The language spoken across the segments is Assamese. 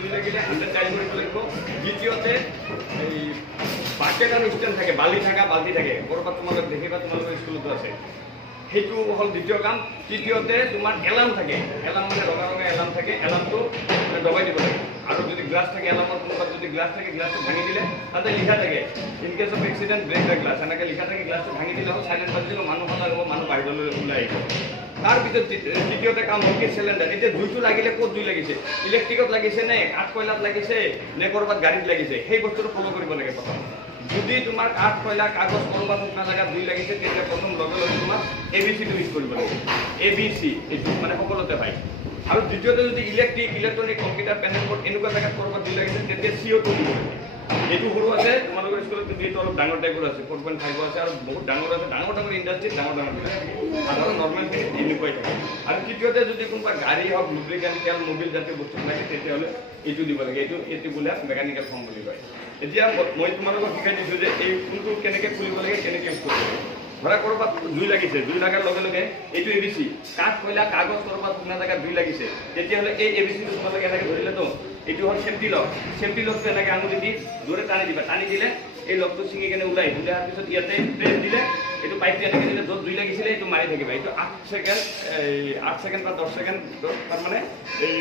জুই লাগিলে 100 টাইল কৰিব লাগিব। দ্বিতীয়তে এই বাকেট আৰু ষ্টেণ্ড থাকে, বাল্টি থাকে, ক'ৰবাত তোমালোকে দেখিবা তোমালোকৰ স্কুলতো আছে, সেইটো হ'ল দ্বিতীয় কাম। তৃতীয়তে তোমাৰ এলাৰ্ম থাকে, এলাৰ্ম মানে ৰঙা এলাৰ্ম থাকে, এলাৰ্মটো দবাই দিব লাগে। আৰু যদি গ্লাছ থাকে, এলাৰ্মৰ কোনোবাত যদি গ্লাছ থাকে, গ্লাছটো ভাঙি দিলে তাতে লিখা থাকে in case of accident break the glass, এনেকৈ লিখা থাকে। গ্লাছটো ভাঙি দিলে হ'ল, চাইলেণ্ট বাজি দিলে মানুহ সজাগ হ'ব, মানুহ বাহিৰলৈ ওলাই আহিব। তাৰপিছত তৃতীয়তে কাম হ'ল কি চিলিণ্ডাৰ। এতিয়া জুইটো লাগিলে ক'ত জুই লাগিছে, ইলেক্ট্ৰিকত লাগিছে নে কাঠ কয়লাত লাগিছে নে ক'ৰবাত গাড়ীত লাগিছে, সেই বস্তুটো ফ'ল' কৰিব লাগে প্ৰথম। যদি তোমাৰ কাঠ কয়লা কাগজ ক'ৰবাত শুকনা জেগাত জুই লাগিছে, তেতিয়া প্ৰথম লগে তোমাৰ ABCটো ইউজ কৰিব লাগে। ABC এইটো মানে সকলোতে পায়। আৰু দ্বিতীয়তে যদি ইলেক্ট্ৰনিক কম্পিউটাৰ পেনেল বোৰ্ড এনেকুৱা জেগাত ক'ৰবাত জুই লাগিছে, তেতিয়া CO2 দিব লাগে। এইটো সৰু আছে, তোমালোকৰ স্কুলত কিন্তু এইটো অলপ ডাঙৰ টাইপৰ আছে, 4.5 আছে, আৰু বহুত ডাঙৰ আছে, ডাঙৰ ইণ্ডাষ্ট্ৰীত ডাঙৰ সাধাৰণ নৰ্মেলখিনিত এনেকুৱাই থাকে। আৰু তৃতীয়তে যদি কোনোবা গাড়ী হওক, লুব্ৰিকেণ্টিকেল মবিল জাতীয় বস্তু লাগে, তেতিয়াহ'লে এইটো দিব লাগে। এইটো বোলে মেকানিকেল ফৰ্ম বুলি কয়। এতিয়া মই তোমালোকক শিকাই দিছোঁ যে এই কোনটো কেনেকৈ খুলিব লাগে, কেনেকৈ ইউজ কৰিব লাগে। ধৰা ক'ৰবাত জুই লাগিছে, জুই লগাৰ লগে লগে এইটো ABC, কাঠ কয়লা কাগজ ক'ৰবাত শুকনা জেগাত জুই লাগিছে, তেতিয়াহ'লে এই ABCটো তোমালোকে এনেকৈ ধৰিলেতো এইটো হ'ল চেফটি লক। চেফটি লকটো এনেকৈ আঙুলি দি জোৰে টানি দিবা, টানি দিলে এই লকটো ছিঙি কেনে ওলাই অহাৰ পিছত ইয়াতে প্ৰেছ দিলে এইটো পাইপটো এনেকৈ দিলে য'ত জুই লাগিছিলে এইটো মাৰি থাকিবা। এইটো 8 ছেকেণ্ড বা 10 ছেকেণ্ড তাৰমানে এই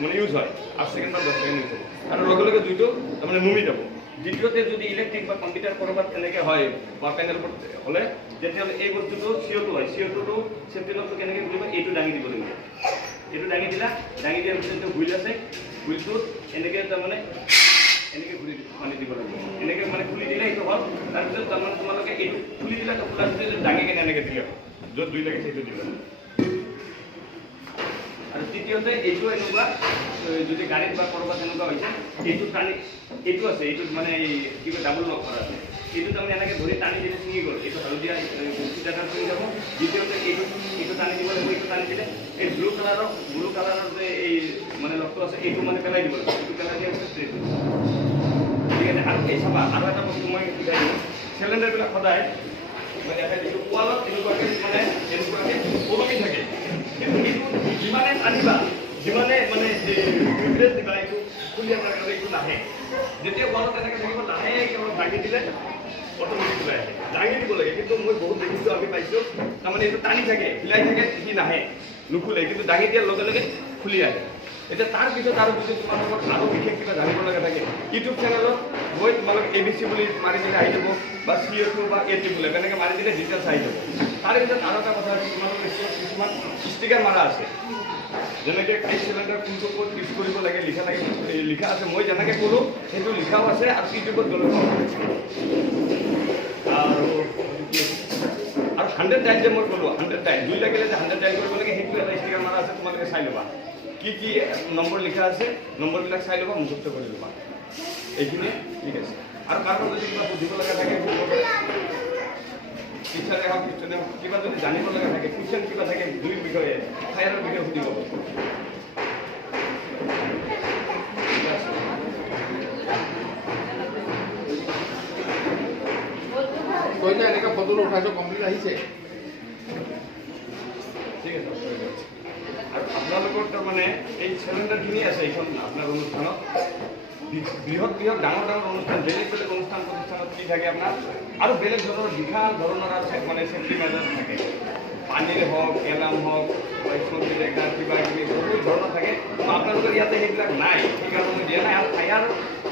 মানে ইউজ হয়, 8 ছেকেণ্ড বা 10 ছেকেণ্ড ইউজ হ'ব, আৰু লগে লগে জুইটো তাৰমানে নুমি যাব। দ্বিতীয়তে যদি ইলেক্ট্ৰিক বা কম্পিউটাৰ ক'ৰবাত এনেকৈ হয় বা পেনেলবোৰ হ'লে, তেতিয়াহ'লে এই বস্তুটো CO2 হয়। CO2টো চেফটি লকটো কেনেকৈ খুলিব, এইটো দাঙি দিব লাগিব। এইটো দাঙি দিলা, দাঙি দিয়াৰ পিছত হুইল আছে, হুইলটোত এনেকৈ তাৰমানে এনেকৈ মানি দিব লাগিব। এনেকৈ মানে খুলি দিলে এইটো হ'ল। তাৰপিছত তাৰমানে তোমালোকে এইটো খুলি দিলা, খোলাৰ পিছত দাঙি কেনে এনেকৈ দিলে য'ত জুই লাগিছে সেইটো দিবা। আৰু তৃতীয়তে এইটো এনেকুৱা যদি গাড়ীত বা ক'ৰবাত এনেকুৱা হৈছে, এইটো টানি এইটো আছে, এইটোত মানে কি কয় ডাবল লক কৰা আছে, এইটো তাৰমানে এনেকৈ ধৰি টানি দিলে ছিঙি গ'ল, এইটো হালধীয়া চিটাৰ কৰি যাব। দ্বিতীয়তে এইটো টানি দিব লাগিব, এইটো টানি দিলে এই ব্লু কালাৰৰ যে এই মানে লকটো আছে, এইটো মানে পেলাই দিব লাগিব, এইটো পেলাই দিয়া পিছত ঠিক আছে। আৰু এই চাবা আৰু এটা বস্তু মই শিকাই দিওঁ, চিলিণ্ডাৰবিলাক সদায় মই দেখাই দিছোঁ, ৱালত এনেকুৱাকৈ মানে এনেকুৱাকৈ ওলমি থাকে। কিন্তু এইটো যিমানে টানিবা, যিমানে মানে প্ৰিভিলেজ দিবা, এইটো খুলি আনাৰ কাৰণে এইটো নাহে। যেতিয়া ৱালত এনেকৈ থাকিব, লাহে অলপ দাঙি দিলে অট'মেটিক ওলাই আহে। দাঙি দিব লাগে, কিন্তু মই বহুত দেখিছোঁ, আমি পাইছোঁ তাৰমানে এইটো টানি থাকে, হিলাই থাকে, সি নাহে, নুখুলে, কিন্তু দাঙি দিয়াৰ লগে লগে খুলি আহে। এতিয়া তাৰপিছত আৰু যদি তোমালোকৰ আৰু বিশেষ কিবা জানিব লগা থাকে, ইউটিউব চেনেলত গৈ তোমালোকে ABC বুলি মাৰি দিলে আহি যাব, বা CO2 বা AT বোলে এনেকৈ মাৰি দিলে ডিটেইলছ আহি যাব। তাৰপিছত আৰু এটা কথা আছে, তোমালোকৰ স্কুলত কিছুমান ষ্টিকাৰ মাৰা আছে, যেনেকৈ এই চিলিণ্ডাৰ কোনটো ক'ত ইউজ কৰিব লাগে লিখা আছে। মই যেনেকৈ ক'লোঁ সেইটো লিখাও আছে, আৰু ইউটিউবত গ'লেও আৰু 100 টাইল যে মই ক'লোঁ, 100 টাইল জুই লাগিলে যে 100 টাইল কৰিব লাগে, সেইটো এটা ষ্টিকাৰ মাৰা আছে, তোমালোকে চাই ল'বা কি নম্বৰ লিখা আছে, নম্বৰবিলাক চাই ল'বা, মুখস্থ কৰি ল'বা। এইখিনিয়ে ঠিক আছে। আৰু কাৰোবাৰ যদি কিবা বুজিব লগা থাকে, টিচাৰে হওক ষ্টুডেণ্টে হওক, কিবা যদি জানিব লগা থাকে, কুৱেশ্যন কিবা থাকে জুইৰ বিষয়ে, ফায়াৰৰ বিষয়ে সুধিব। এনেকৈ ফটোটো উঠাইছোঁ, কমপ্লিট আহিছে, ঠিক আছে। আৰু আপোনালোকৰ তাৰমানে এই চিলিণ্ডাৰখিনি আছে এইখন আপোনাৰ অনুষ্ঠানত, বৃহৎ ডাঙৰ অনুষ্ঠান, বেলেগ অনুষ্ঠান প্ৰতিষ্ঠানত কি থাকে আপোনাৰ, আৰু বেলেগ ধৰণৰ বিশাল ধৰণৰ আৰু মানে চেফটি মেজাৰ্ছ থাকে, পানীৰ হওক, এলাৰ্ম হওক, ৰেগাৰ কিবা কিবি বহুত ধৰণৰ থাকে। আপোনালোকৰ ইয়াতে সেইবিলাক নাই, সেইকাৰণে মই দিয়া নাই। আৰু ফায়াৰ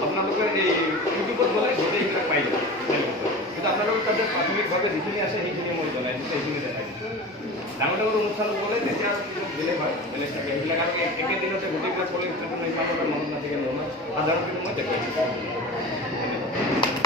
আপোনালোকে এই ইউটিউবত গ'লে গোটেইবিলাক পাই যাব, কিন্তু আপোনালোকৰ তাতে প্ৰাথমিকভাৱে যিখিনি আছে সেইখিনি মই জনাই দিছোঁ, সেইখিনি দেখাই দিছোঁ। ডাঙৰ অনুষ্ঠানত গ'লে তেতিয়া বেলেগ হয়, বেলেগ থাকে সেইবিলাক, আৰু একেদিনতে গোটেইবিলাক ক'লে ইমান মনত নাথাকে, সাধাৰণ কিন্তু মই দেখাই দিছোঁ।